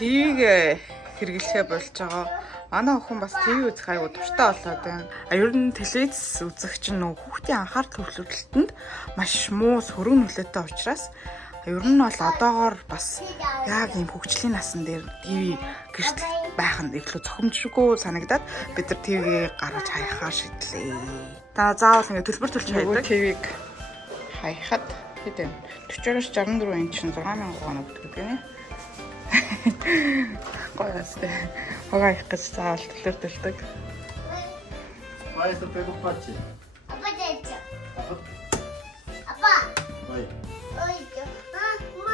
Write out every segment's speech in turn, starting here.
ТV-г хэрэглэхээ болж байгаа. Манай охин бас ТV үзэх аягүй дуртай болоод байна. Ер нь телевиз үзэх чинь нөгөө хүүхдийн анхаарал төвлөрөлтөнд маш муу сөрөг нөлөөтэй учраас ер нь бол одоогоор бас яг ийм хөгжлийн насан дээр ТV гэрт байх нь илүү зохимжгүй санагдаад бид нар ТV-г гаргаж хаяхаар шийдлээ. Та заавал ингэ төлбөр төлж хайдаг. ТV-г хаяхад хэд вэ? 40-64 инч 6000 гоног гэдэг гэнэ. Гоёстэй. Хогоо их гэж заавал төлбөр төлдөг. Майса 배고팠지? 아빠 됐죠? 아빠? 아빠! 왜? 어이죠? 엄마,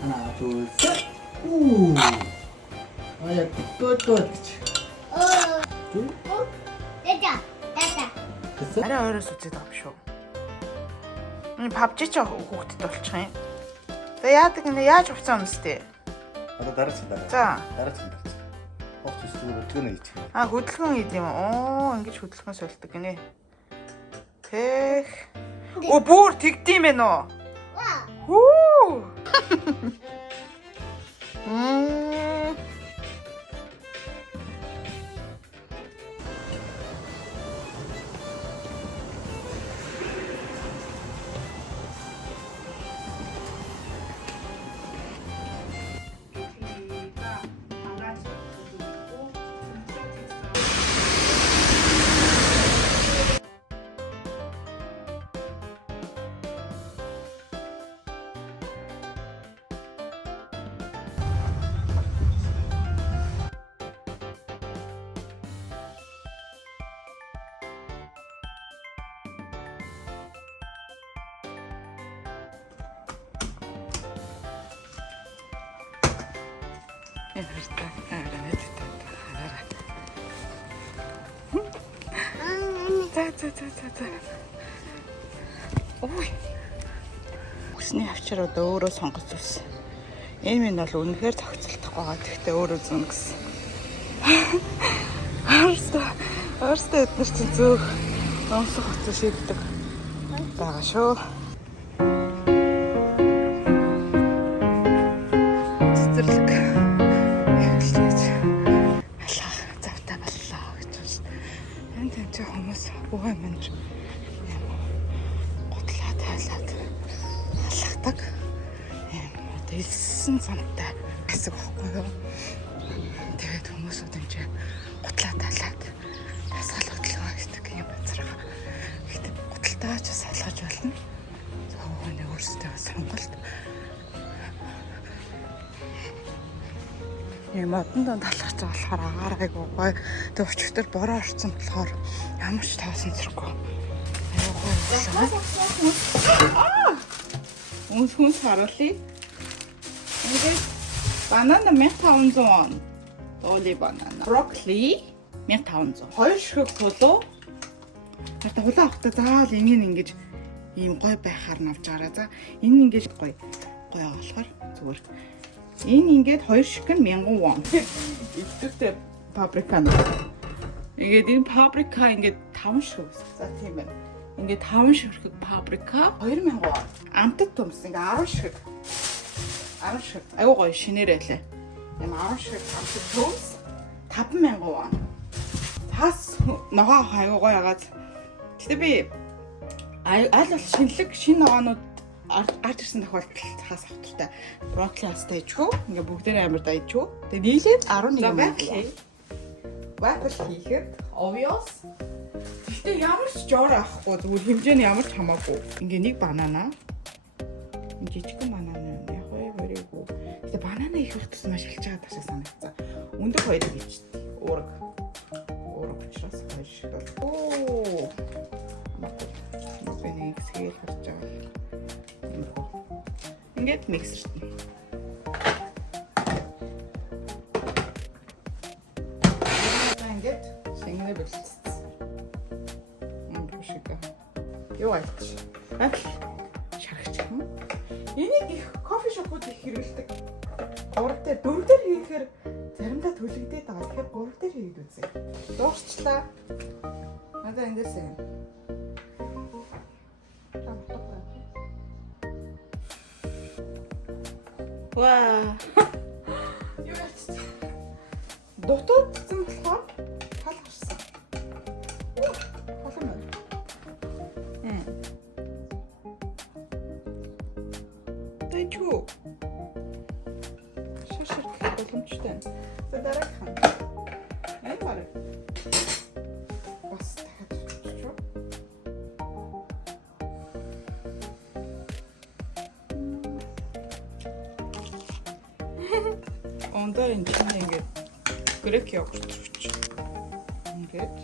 하나, 둘, 셋! 우! 아야, 또 왔지? 둘? 됐다! 됐다! 됐어? Арай ойроос үзээд байгаа шүү. Пабжи ч хүүхдэд болчих юм. За яадаг нэ яаж уцаа өмсдөө? 아까 나르친다. За. 나르친다. 혹시 수고 어떻게 있지? Хөдөлгөөн идэв юм. Ингэж хөдөлгөөн сольдог гинэ. Тэг. Бүр тэгдэм бэ нөө. 와! Хүү. За. Ой. Усны авчир одоо өөрөө сонгож үзсэн. Энэ минь бол үнэхээр зохицолтой байгаа. Тэгтээ өөрөө зүүн гэсэн. Өөртөө эдгээр чинь зөөх онцлог хоцоо шийддэг байгаа шүү. Цэцэрлэг эхлээд алга завтай боллоо гэж байна. Энд тэнцээ хүмүүс бүгөө минь готлаа тайлаад алхадаг. Одоо илсэн цамтай хэсэг байхгүй юу? Тэгээд хүмүүсүүд энэ чинь готлаа тайлаад тасгал хөдөлгөөн хийдэг юм бацраа. Гэхдээ готалтаач салгаж болно. Зөвхөн өөрсдөө сонголт. Ийм модон донд талхаж байгаа болохоор агаар айгуу гоё. Тэг өчигдөр бороо орсон болохоор ямар ч тоосон зэрэггүй. Айгуу гоё. Хүн харуулъя. Ингээд банана 1500 вон. Доли банана. Брокколи 1500. Хоёр ширхэг тулуу. Харта хулаа авахта заавал энийг ингэж ийм гоё байхаар навж гараа. За энэ ингэж гоё болохоор зүгээр. Энэ ингээд 2 ширхэг 1000 вон. Идэвхтэй паприка нэ. Тэгээд энэ паприка ингээд 5 ширхэг. За тийм байна. Ингээд 5 ширхэг паприка 2000 вон. Амтд төмс ингээд 10 ширхэг. 10 ширхэг. Аюу гоё шинээрээ лээ. Ийм 10 ширхэг амтд төмс 5000 вон. Тас ногоо аюу гоё ягаад. Гэтэ би аль бол шинэ ногоонууд гарч ирсэн тохиолдолд хаас автортай. Брокколи хастай ичгүү. Ингээ бүгдээрээ амар дайчгүй. Тэгээ нийлээд 11 Вафл хийхэд obvious. Гэтэ ямар ч жоор авахгүй зүгээр хэмжээ нь ямар ч хамаагүй. Ингээ нэг банана. Энэ жижигхэн банана яг хоёрыг. Гэтэ банана их их тус маш хэлж байгаа ташаа санагдсан. Өндөр хоёрыг ичдэг. Уурга учраас хоёр шиг бол. Оо. Нэг хэсгийг харж байгаа. Ингээд миксерт нь. Ингээд шингэнэ бэлтсэн. Шиг. Юу альч? Шаргач юм. Энийг их кофе шопууд их хэрэглэдэг. 3 дээр 4 дээр хийхээр заримдаа төлөгдөөд байгаа. Тэгэхээр 3 дээр хийгээд үзье. Дуусчлаа. Надаа эндээс юм. Ваа. Юу яцсан? Дутуудсан болохоор тал гарсан. Олон байна. Тэчүү. Шашир гэх боломжтой. За дараахан. Аймаар. Бас дахиад чичүү. Ондоо энэ чинь ингээд грек йогурт өгч. Ингээд.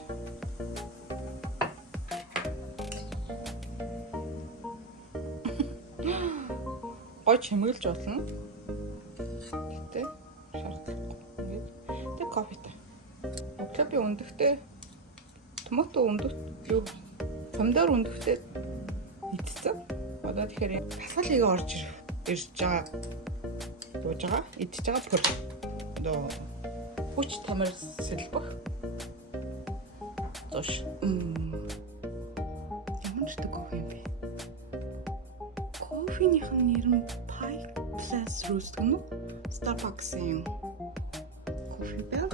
Гой чимэглэж болно. Гэтэ шаардлагагүй. Ингээд. Тэг кофетай. Өглөө би өндөхдөө томато өндөг юу помидор өндөхдөө идсэн. Одоо тэгэхээр асаалыг орж ирж байгаа. Дууж байгаа. Идж байгаа тэгэхээр доо хүч тамир сэлбэх. Зош. Ямар ч кофе юм бэ? Кофений нэр нь Pike Plus Roast гэнэ үү? Starbucks-ийн кофе бэл.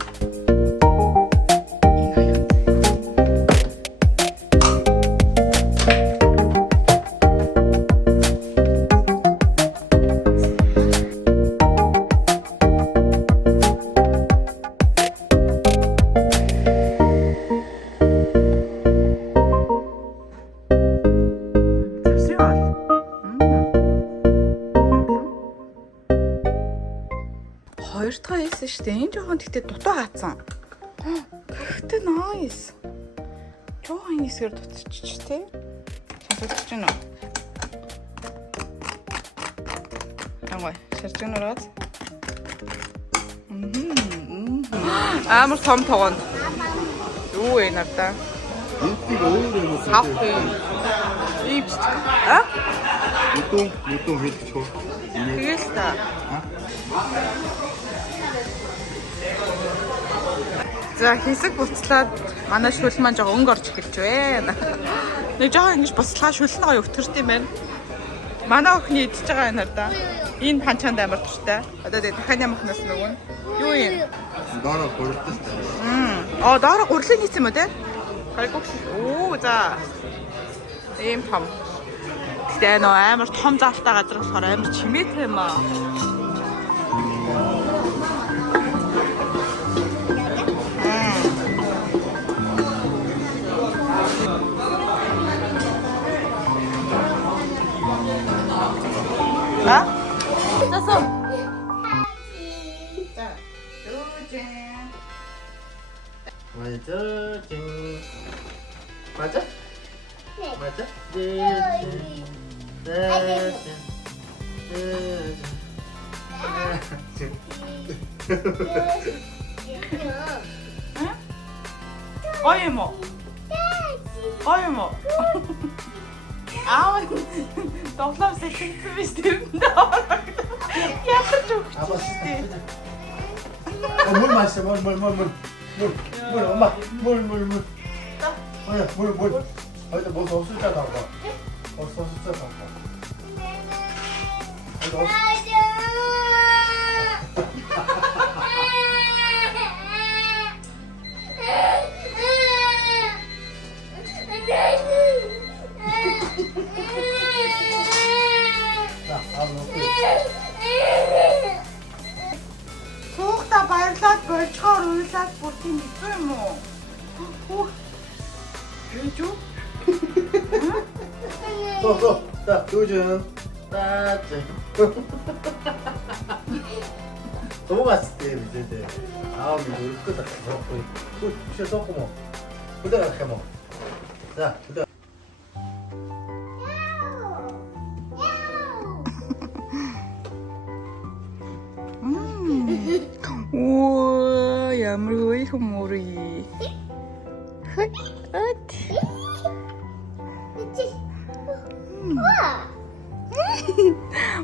Хоёр дахь ийсэн шүү дээ. Энэ жоохон тэгтээ дутуу хаацсан. Гэхдээ nice. Жоохон ийсгэр дутчих тий. Сонсогдож байна уу? Ангой, ширжгэн ороод. Амар том тогонд. Юу вэ надаа? Энийг өөрөө юм уу? Авах юм. Ийвч. А? Нүдэн хэлчих үү? Тэгээл та. За хэсэг буцлаад манай шүл маань жоо өнгө орж эхэлж байна. Нэг жоо ингэж буцлаа шүл нь гоё өвтөрт юм байна. Манай охины идчихэж байгаа энэ хараа. Энэ панчаанд амар туртай. Одоо дахианы махнаас нөгөө нь юу юм? Даараа гурилтай. Даараа гурлын нийцсэн юм уу те? Гайгууч. Оо за. Ийм том. Гэтэ нөө амар том заалтай газар болохоор амар чимээтэй юм аа. А? Засо. За. Дүүжээ. 맞아? 네. 맞아? Гоё юм уу? Гоё юм уу? Аав тоглоом сэтгэсэн биш тэрэндээ ороод. Яах ч үгүй. 물 마셔, 물. 엄마, 물. 아야, 물. 어디 뭐 없을 때 나와. 없을 때 나와. Суухта баярлаад болчоор уйлаад бүр тийм хэцүү юм уу? Хөө. Юу? 자, 요즘 따뜻. 너무 맛있대, 이제. 아우, 이거 끄다. 그 피셔 섞고 뭐. 그대로 해 뭐. 자, 그대로. 우와, ямар хөөй хүмүүрий. Ат.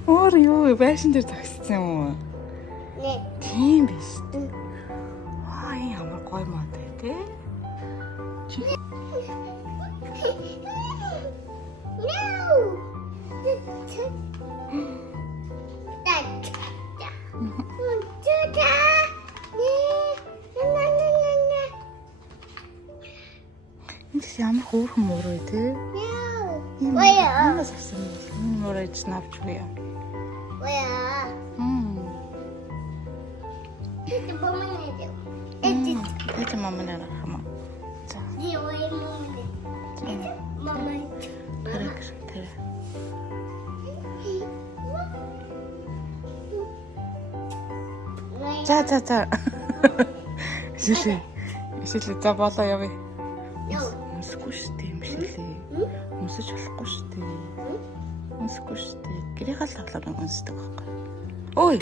Оор юу байшин дээр зогссон юм уу? 네. Тийм биш. Аа, ямар гоё маатай те. No. Ямар хөөрхөн муурай те. 뭐야? Ямар савсан муурай навч үе. 뭐야? 이게 뭐만 해줘? Это мама не рахама. За. 네 왜 먹는데? 뭐만 해줘? Тэрэг. За. Шилээ. За болоо явъя. Өмсөхгүй шүү дээ юм шилээ. Өмсөж болохгүй шүү дээ. Өмсөхгүй шүү дээ. Гэрийнхаа тоглоомыг өмсдөг байхгүй. Ой.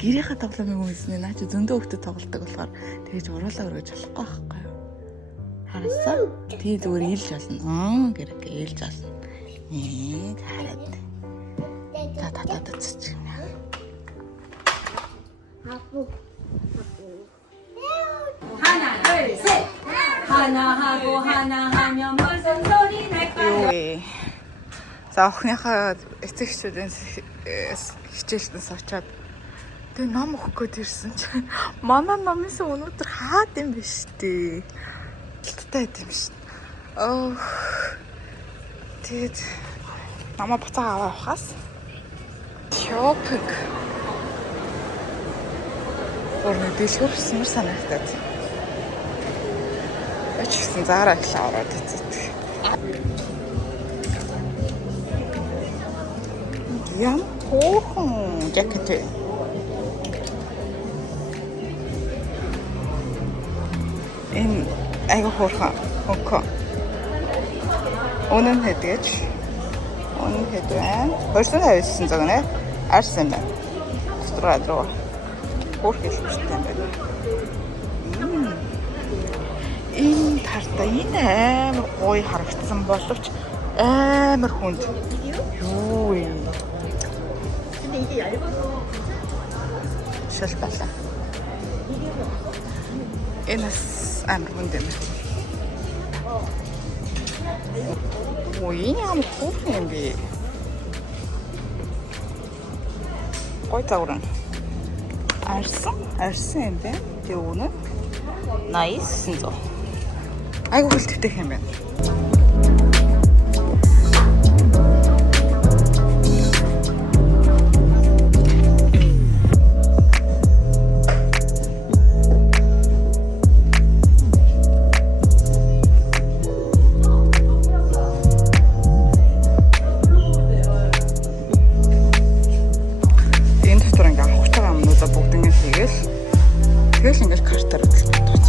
Гэрийнхаа тоглоомыг өмснэ. Наа чи зөндөө хөвгөд тоглолдог болохоор тэгэж уруулаа өргөж болохгүй байхгүй юу? Харасаа. Тий зүгээр ийлж болно. Гэрэг ийлж болно. Хараад. Та цэцэг. 하나 둘 셋 하나 하고 하나 하면 무슨 소리 날까요? За охиныхаа эцэгчүүдийн хичээлдээс очиад тэг ном өгөх гээд ирсэн чинь манай номынс өнөөдөр хаад юм биш үү? Гэлттэй юм шин. Тэгэд намаа буцаа аваа ухаас. Шопинг. Орны дэлгүүрсэн санагдаад. Очсон Zara их аваад үздэг. Ян хоохон жакет. Энэ айгаа хоохон хонко. Өнөн хэдэж. Өнөн хэдвэн. 259 цаг нэ. Арсан байна. Страдро. Хөрх хэлбэртэй юм байна. Энэ тарта энэ амар гоё харагдсан боловч амар хүнд. Юу вэ? 근데 이게 얇아서 шалбалаа. Энэс амар хүнд юм. Ой, энэ амар хөрх юм би. Гоё таарна. Арсан юм бэ? Тэг үнэ. Nice зөө. Айгу хөлттэй юм байна. Энэ дотор ингээ авах цаг амнуудаа бүгд ингээ тэгэл ингээ картаар үзүүлж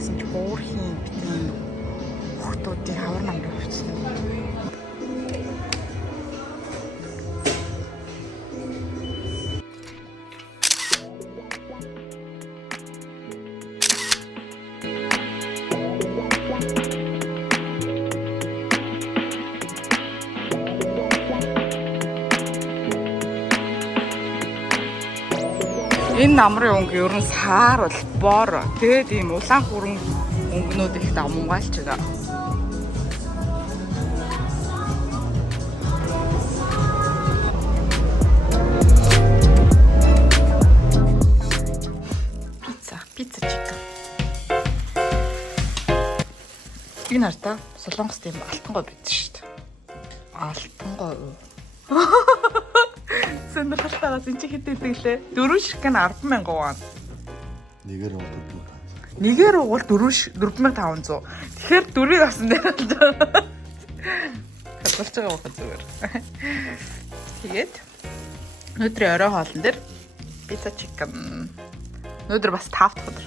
яасан ч хөөрхийн битэн хүүхдүүдийн хавар намраа хувцсан. Энэ намрын өнгө ер нь саар бол бор. Тэгээд ийм улаан хүрэн өнгөнүүд их давмгаалч байгаа. Пицца чика. Энэ артаа Солонгост ийм алтан гой байдаг шүү дээ. Алтан гой. Сонирхолтойгоос энэ чи хэд хэлээ? 4 ширхэг нь 10,000 вон. Нэгээр бол 4,500. Нэгээр уул 4,500. Тэгэхээр 4-ийг авсан дээр болж байгаа. Хадгалж байгаа байх зүгээр. Тэгээд өнөөдрийн орой хоолн дээр пицца чикэн. Өнөөдөр бас 5 дахь өдөр.